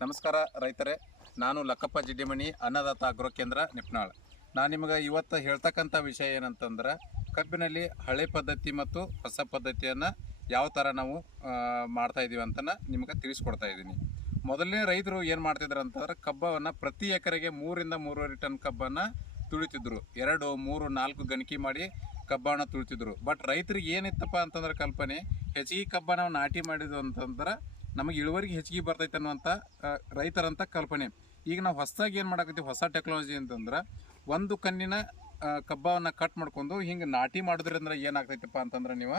ನಮಸ್ಕಾರ ರೈತರೇ, ನಾನು ಲಕ್ಕಪ್ಪ ಜಿಡ್ಡಿಮಣಿ, ಅನ್ನದಾತ ಅಗ್ರೋ ಕೇಂದ್ರ ನಿಪ್ನಾಳ್. ನಾನು ನಿಮಗೆ ಇವತ್ತು ಹೇಳ್ತಕ್ಕಂಥ ವಿಷಯ ಏನಂತಂದ್ರೆ, ಕಬ್ಬಿನಲ್ಲಿ ಹಳೆ ಪದ್ಧತಿ ಮತ್ತು ಹೊಸ ಪದ್ಧತಿಯನ್ನು ಯಾವ ಥರ ನಾವು ಮಾಡ್ತಾ ಇದ್ದೀವಿ ಅಂತ ನಿಮಗೆ ತಿಳಿಸ್ಕೊಡ್ತಾ ಇದ್ದೀನಿ ಮೊದಲನೇ ರೈತರು ಏನು ಮಾಡ್ತಿದ್ರು ಅಂತಂದ್ರೆ, ಕಬ್ಬವನ್ನು ಪ್ರತಿ ಎಕರೆಗೆ ಮೂರಿಂದ ಮೂರುವರೆ ಟನ್ ಕಬ್ಬನ್ನು ತುಳಿತಿದ್ರು. ಎರಡು, ಮೂರು, ನಾಲ್ಕು ಗಣಕಿ ಮಾಡಿ ಕಬ್ಬನ್ನು ತುಳಿತಿದ್ರು. ಬಟ್ ರೈತರಿಗೆ ಏನಿತ್ತಪ್ಪ ಅಂತಂದ್ರೆ ಕಲ್ಪನೆ, ಹೆಚ್ಚಿಗೆ ಕಬ್ಬ ನಾವು ನಾಟಿ ಮಾಡಿದ್ವು ಅಂತಂದ್ರೆ ನಮಗೆ ಇಳುವರಿಗೆ ಹೆಚ್ಚಿಗೆ ಬರ್ತೈತೆ ಅನ್ನುವಂಥ ರೈತರಂಥ ಕಲ್ಪನೆ. ಈಗ ನಾವು ಹೊಸದಾಗಿ ಏನು ಮಾಡಕತ್ತೀವಿ? ಹೊಸ ಟೆಕ್ನಾಲಜಿ ಅಂತಂದ್ರೆ ಒಂದು ಕಣ್ಣಿನ ಕಬ್ಬವನ್ನು ಕಟ್ ಮಾಡ್ಕೊಂಡು ಹಿಂಗೆ ನಾಟಿ ಮಾಡೋದ್ರಿಂದ ಏನಾಗ್ತೈತಪ್ಪ ಅಂತಂದ್ರೆ ನೀವು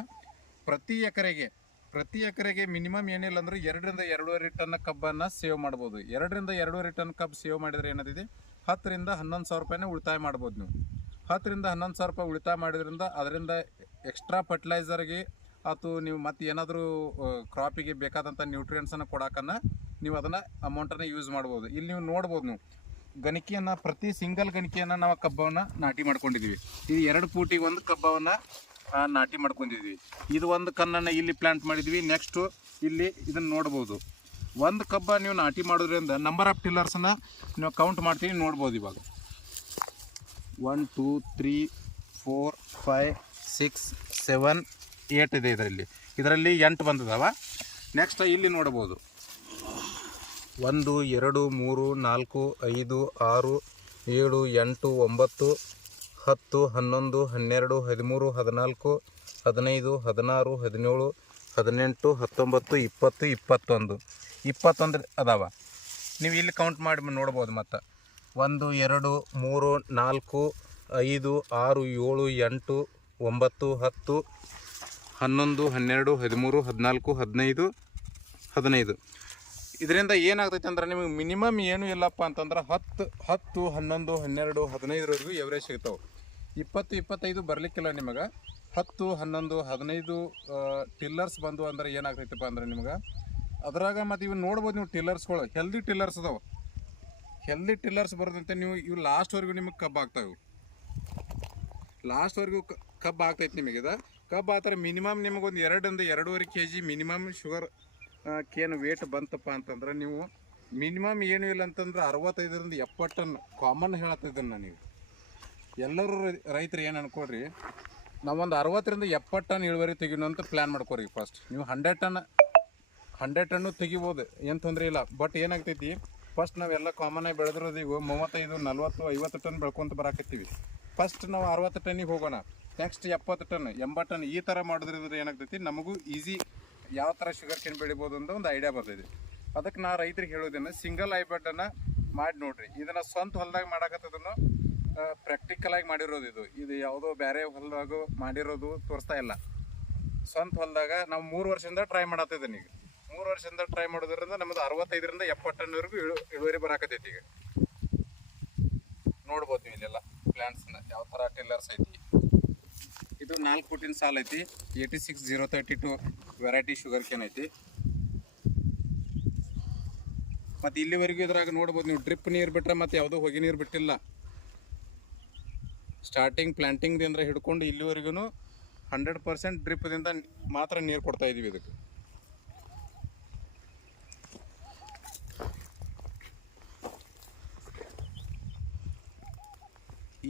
ಪ್ರತಿ ಎಕರೆಗೆ ಪ್ರತಿ ಎಕರೆಗೆ ಮಿನಿಮಮ್ ಏನಿಲ್ಲ ಅಂದ್ರೆ ಎರಡರಿಂದ ಎರಡೂವರೆ ಟನ್ ಕಬ್ಬನ್ನು ಸೇವ್ ಮಾಡ್ಬೋದು. ಎರಡರಿಂದ ಎರಡೂವರೆ ಟನ್ ಕಬ್ಬು ಸೇವ್ ಮಾಡಿದ್ರೆ ಏನಾದಿದೆ ಹತ್ತರಿಂದ ಹನ್ನೊಂದು ಸಾವಿರ ರೂಪಾಯಿನೇ ಉಳಿತಾಯ ಮಾಡ್ಬೋದು ನೀವು. ಹತ್ತರಿಂದ ಹನ್ನೊಂದು ಸಾವಿರ ರೂಪಾಯಿ ಉಳಿತಾಯ ಮಾಡಿದ್ರಿಂದ ಅದರಿಂದ ಎಕ್ಸ್ಟ್ರಾ ಫರ್ಟಿಲೈಸರ್ಗೆ ಅಥವಾ ನೀವು ಮತ್ತೆ ಏನಾದರೂ ಕ್ರಾಪಿಗೆ ಬೇಕಾದಂಥ ನ್ಯೂಟ್ರಿಯೆಂಟ್ಸನ್ನು ಕೊಡೋಕನ್ನ ನೀವು ಅದನ್ನು ಅಮೌಂಟನ್ನು ಯೂಸ್ ಮಾಡ್ಬೋದು. ಇಲ್ಲಿ ನೀವು ನೋಡ್ಬೋದು ನೀವು. ಗಣಿಕೆಯನ್ನು ಪ್ರತಿ ಸಿಂಗಲ್ ಗಣಿಕೆಯನ್ನು ನಾವು ಕಬ್ಬವನ್ನು ನಾಟಿ ಮಾಡ್ಕೊಂಡಿದ್ದೀವಿ ಇದು ಎರಡು ಪೂಟಿಗೆ ಒಂದು ಕಬ್ಬವನ್ನು ನಾಟಿ ಮಾಡ್ಕೊಂಡಿದ್ವಿ. ಇದು ಒಂದು ಕನ್ನನ್ನು ಇಲ್ಲಿ ಪ್ಲಾಂಟ್ ಮಾಡಿದ್ವಿ. ನೆಕ್ಸ್ಟು ಇಲ್ಲಿ ಇದನ್ನು ನೋಡ್ಬೋದು. ಒಂದು ಕಬ್ಬ ನೀವು ನಾಟಿ ಮಾಡೋದ್ರಿಂದ ನಂಬರ್ ಆಫ್ ಟಿಲ್ಲರ್ಸನ್ನ ನೀವು ಕೌಂಟ್ ಮಾಡ್ತೀವಿ, ನೋಡ್ಬೋದು ಇವಾಗ. One two three four five six seven eight ಇದೆ ಇದರಲ್ಲಿ. ಇದರಲ್ಲಿ ಎಂಟು ಬಂದದವ. ನೆಕ್ಸ್ಟ್ ಇಲ್ಲಿ ನೋಡ್ಬೋದು ಒಂದು, ಎರಡು, ಮೂರು, ನಾಲ್ಕು, ಐದು, ಆರು, ಏಳು, ಎಂಟು, ಒಂಬತ್ತು, ಹತ್ತು, ಹನ್ನೊಂದು, ಹನ್ನೆರಡು, ಹದಿಮೂರು, ಹದಿನಾಲ್ಕು, ಹದಿನೈದು, ಹದಿನಾರು, ಹದಿನೇಳು, ಹದಿನೆಂಟು, ಹತ್ತೊಂಬತ್ತು, ಇಪ್ಪತ್ತು, ಇಪ್ಪತ್ತೊಂದು. ಇಪ್ಪತ್ತೊಂದು ಅದಾವ. ನೀವು ಇಲ್ಲಿ ಕೌಂಟ್ ಮಾಡಿ ನೋಡ್ಬೋದು ಮತ್ತು. ಒಂದು, ಎರಡು, ಮೂರು, ನಾಲ್ಕು, ಐದು, ಆರು, ಏಳು, ಎಂಟು, ಒಂಬತ್ತು, ಹತ್ತು ಹನ್ನೊಂದು, ಹನ್ನೆರಡು, ಹದಿಮೂರು, ಹದಿನಾಲ್ಕು, ಹದಿನೈದು ಹದಿನೈದು. ಇದರಿಂದ ಏನಾಗ್ತೈತೆ ಅಂದ್ರೆ ನಿಮಗೆ ಮಿನಿಮಮ್ ಏನು ಇಲ್ಲಪ್ಪ ಅಂತಂದ್ರೆ ಹತ್ತು ಹತ್ತು, ಹನ್ನೊಂದು, ಹನ್ನೆರಡು, ಹದಿನೈದರವರೆಗೂ ಎವರೇಜ್ ಸಿಗ್ತಾವೆ. ಇಪ್ಪತ್ತು, ಇಪ್ಪತ್ತೈದು ಬರಲಿಕ್ಕಿಲ್ಲ ನಿಮಗೆ. ಹತ್ತು, ಹನ್ನೊಂದು, ಹದಿನೈದು ಟಿಲ್ಲರ್ಸ್ ಬಂದು ಅಂದ್ರೆ ಏನಾಗ್ತೈತಪ್ಪ ಅಂದ್ರೆ ನಿಮ್ಗೆ ಅದ್ರಾಗ ಮತ್ತು ಇವು ನೋಡ್ಬೋದು ನೀವು ಟಿಲ್ಲರ್ಸ್ಗಳು ಹೆಲ್ದಿ ಟಿಲ್ಲರ್ಸ್ ಅದಾವೆ. ಹೆಲ್ದಿ ಟಿಲ್ಲರ್ಸ್ ಬರೋದಂತೆ ನೀವು ಇವು ಲಾಸ್ಟ್ವರೆಗೂ ನಿಮಗೆ ಕಬ್ಬು ಆಗ್ತಾವೆ ಲಾಸ್ಟ್ವರೆಗೂ ಕಬ್ಬು ಆಗ್ತೈತೆ ನಿಮಗೆ ಇದು. ಕಬ್ಬು ಆ ಥರ ಮಿನಿಮಮ್ ನಿಮಗೊಂದು ಎರಡರಿಂದ ಎರಡೂವರೆ K G minimum sugar cane weight ಬಂತಪ್ಪ ಅಂತಂದ್ರೆ ನೀವು ಮಿನಿಮಮ್ ಏನು ಇಲ್ಲ ಅಂತಂದ್ರೆ ಅರವತ್ತೈದರಿಂದ ಎಪ್ಪತ್ತು ಟನ್ ಕಾಮನ್ ಹೇಳತ್ತಿದ್ದೀನಿ ನನಗೆ ಎಲ್ಲರೂ ರೈತರು ಏನು ಅನ್ಕೊಳ್ರಿ, ನಾವೊಂದು ಅರವತ್ತರಿಂದ ಎಪ್ಪತ್ತು ಟನ್ ಇಳುವರಿ ತೆಗಿನೋ ಅಂತ ಪ್ಲ್ಯಾನ್ ಮಾಡ್ಕೊರಿ ಫಸ್ಟ್ ನೀವು ಹಂಡ್ರೆಡ್ ಟನ್ ಹಂಡ್ರೆಡ್ ಟನ್ನು ತೆಗಿಬೋದು, ಏನು ತೊಂದರೆ ಇಲ್ಲ. ಬಟ್ ಏನಾಗ್ತೈತಿ ಫಸ್ಟ್ ನಾವೆಲ್ಲ ಕಾಮನ್ ಆಗಿ ಬೆಳೆದಿರೋದು ಈಗ ಮೂವತ್ತೈದು, ನಲ್ವತ್ತು, ಐವತ್ತು ಟನ್ ಬೆಳ್ಕೊಂತ ಬರಾಕತ್ತೀವಿ. ಫಸ್ಟ್ ನಾವು ಅರವತ್ತು ಟನ್ನಿಗೆ ಹೋಗೋಣ. ನೆಕ್ಸ್ಟ್ ಎಪ್ಪತ್ತು ಟನ್ ಎಂಬತ್ತು ಟನ್ ಈ ಥರ ಮಾಡೋದ್ರಿಂದ ಏನಾಗ್ತೈತಿ? ನಮಗೂ ಈಸಿ ಯಾವ ಥರ ಶುಗರ್ ಕೇನ್ ಬೆಳಿಬೋದು ಅಂತ ಒಂದು ಐಡಿಯಾ ಬರ್ತೈತಿ. ಅದಕ್ಕೆ ನಾ ರೈತರಿಗೆ ಹೇಳೋದೇನು ಸಿಂಗಲ್ ಐಬೆಡ್ಡನ್ನು ಮಾಡಿ ನೋಡ್ರಿ. ಇದನ್ನು ಸ್ವಂತ ಹೊಲದಾಗ ಮಾಡಾಕತ್ತದನ್ನು ಪ್ರಾಕ್ಟಿಕಲಾಗಿ ಮಾಡಿರೋದು ಇದು. ಇದು ಯಾವುದೋ ಬೇರೆ ಹೊಲದಾಗ ಮಾಡಿರೋದು ತೋರಿಸ್ತಾ ಇಲ್ಲ. ಸ್ವಂತ ಹೊಲದಾಗ ನಾವು ಮೂರು ವರ್ಷದಿಂದ ಟ್ರೈ ಮಾಡತ್ತಿದ್ದೀನಿ ಈಗ ಮೂರು ವರ್ಷದಿಂದ ಟ್ರೈ ಮಾಡೋದ್ರಿಂದ ನಮ್ಮದು ಅರವತ್ತೈದರಿಂದ ಎಪ್ಪತ್ತು ಟನ್ವರೆಗೂ ಇಳು, ಇಳುವರಿ ಬರಾಕತ್ತೈತಿ ಈಗ. ನೋಡ್ಬೋದು ನೀವು ಇಲ್ಲೆಲ್ಲ ಪ್ಲ್ಯಾಂಟ್ಸ್ನ ಯಾವ ಥರ ಟಿಲ್ಲರ್ಸ್ ಐತಿ. ಇದು ನಾಲ್ಕು ಫುಟಿನ ಸಾಲ್ ಐತಿ. Eighty six zero thirty two variety sugar cane ಐತಿ. ಮತ್ತು ಇಲ್ಲಿವರೆಗೂ ಇದ್ರಾಗ ನೋಡ್ಬೋದು ನೀವು ಡ್ರಿಪ್ ನೀರು ಬಿಟ್ರೆ ಮತ್ತು ಯಾವುದೋ ಹೊಗೆ ನೀರು ಬಿಟ್ಟಿಲ್ಲ. ಸ್ಟಾರ್ಟಿಂಗ್ ಪ್ಲಾಂಟಿಂಗ್ದಿಂದ ಹಿಡ್ಕೊಂಡು ಇಲ್ಲಿವರೆಗೂ ಹಂಡ್ರೆಡ್ ಪರ್ಸೆಂಟ್ ಡ್ರಿಪ್ದಿಂದ ಮಾತ್ರ ನೀರು ಕೊಡ್ತಾ ಇದೀವಿ ಇದಕ್ಕೆ.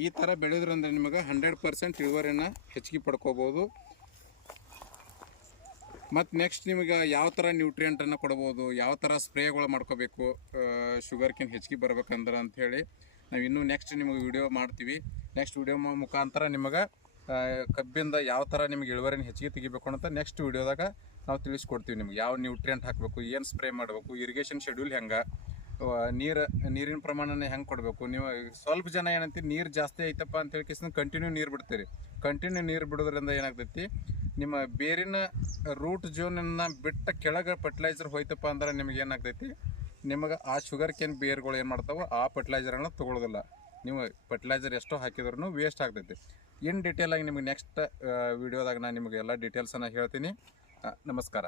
ಈ ಥರ ಬೆಳೆದ್ರಂದ್ರೆ ನಿಮಗೆ ಹಂಡ್ರೆಡ್ ಪರ್ಸೆಂಟ್ ಇಳುವರಿಯನ್ನು ಹೆಚ್ಚಿಗೆ ಪಡ್ಕೋಬೋದು. ಮತ್ತು ನೆಕ್ಸ್ಟ್ ನಿಮಗೆ ಯಾವ ಥರ ನ್ಯೂಟ್ರಿಯೆಂಟನ್ನು ಕೊಡ್ಬೋದು, ಯಾವ ಥರ ಸ್ಪ್ರೇಗಳು ಮಾಡ್ಕೋಬೇಕು ಶುಗರ್ಕಿನ್ ಹೆಚ್ಚಿಗೆ ಬರ್ಬೇಕಂದ್ರೆ ಅಂಥೇಳಿ ನಾವು ಇನ್ನೂ ನೆಕ್ಸ್ಟ್ ನಿಮಗೆ ವಿಡಿಯೋ ಮಾಡ್ತೀವಿ. ನೆಕ್ಸ್ಟ್ ವಿಡಿಯೋ ಮುಖಾಂತರ ನಿಮಗೆ ಕಬ್ಬಿಂದ ಯಾವ ಥರ ನಿಮಗೆ ಇಳುವರಿನ ಹೆಚ್ಚಿಗೆ ತೆಗಿಬೇಕು ಅಂತ ನೆಕ್ಸ್ಟ್ ವಿಡಿಯೋದಾಗ ನಾವು ತಿಳಿಸ್ಕೊಡ್ತೀವಿ ನಿಮ್ಗೆ. ಯಾವ ನ್ಯೂಟ್ರಿಯೆಂಟ್ ಹಾಕಬೇಕು, ಏನು ಸ್ಪ್ರೇ ಮಾಡಬೇಕು ಇರಿಗೇಷನ್ ಶೆಡ್ಯೂಲ್ ಹೆಂಗೆ ನೀರು, ನೀರಿನ ಪ್ರಮಾಣನ ಹೆಂಗೆ ಕೊಡಬೇಕು? ನೀವು ಸ್ವಲ್ಪ ಜನ ಏನಂತೀರಿ, ನೀರು ಜಾಸ್ತಿ ಐತಪ್ಪ ಅಂತ ಹೇಳಿ ಕಂಟಿನ್ಯೂ ನೀರು ಬಿಡ್ತೀರಿ. ಕಂಟಿನ್ಯೂ ನೀರು ಬಿಡೋದ್ರಿಂದ ಏನಾಗ್ತೈತಿ? ನಿಮ್ಮ ಬೇರಿನ ರೂಟ್ ಜೋನನ್ನು ಬಿಟ್ಟ ಕೆಳಗೆ ಫರ್ಟಿಲೈಸರ್ ಹೋಯ್ತಪ್ಪ ಅಂದ್ರೆ ನಿಮ್ಗೆ ಏನಾಗ್ತೈತಿ? ನಿಮಗೆ ಆ ಶುಗರ್ ಕೇನ್ ಬೇರ್ಗಳು ಏನು ಮಾಡ್ತಾವೆ ಆ ಫರ್ಟಿಲೈಸರನ್ನು ತೊಗೊಳೋದಿಲ್ಲ. ನೀವು ಫರ್ಟಿಲೈಸರ್ ಎಷ್ಟೋ ಹಾಕಿದ್ರೂ ವೇಸ್ಟ್ ಆಗ್ತೈತಿ. ಇನ್ ಡೀಟೇಲ್ ಆಗಿ ನಿಮಗೆ ನೆಕ್ಸ್ಟ್ ವಿಡಿಯೋದಾಗ ನಾನು ನಿಮಗೆ ಎಲ್ಲ ಡೀಟೇಲ್ಸನ್ನು ಹೇಳ್ತೀನಿ. ನಮಸ್ಕಾರ.